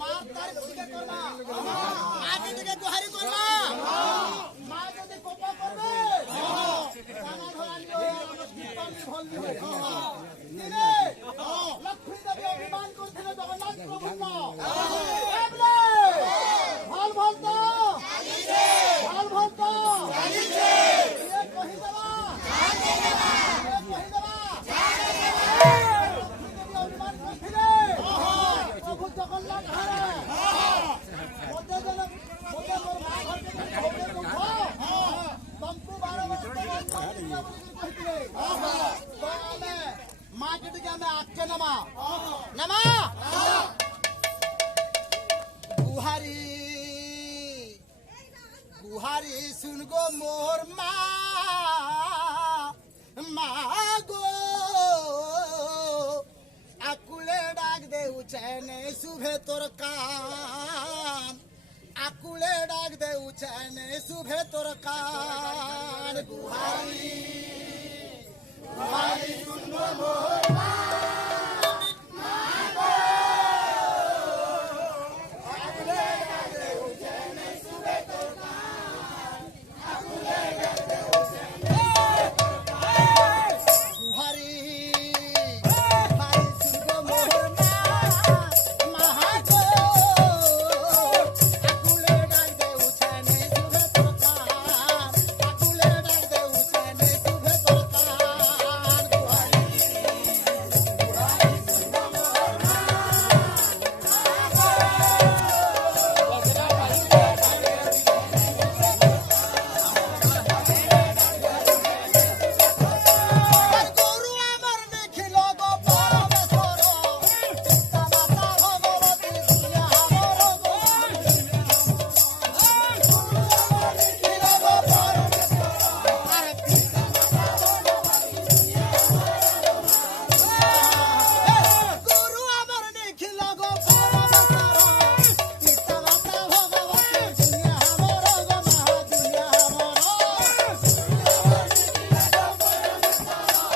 মা তার দিকে করবা মাকে দিকে গুহারি করবা মা যদি কোপা করবে কানা ধরানি কীর্তনী ফল দিবে দিনে লক্ষ্মী দেবী অভিমান করছিল জগন্নাথ প্রভুন্ন ভাল ভাল তো ভাল ভাল তো কহি দেবা অভিমান করছিলে প্রভু জগন্নাথ माटी के हमें आके नमा नमा गुहारी गुहारी सुन गो मोर मागो आकुले डाक दे उचैने सुबह तोर कान आकुले डाक दे उचैने सुबह तोर कान गुहारी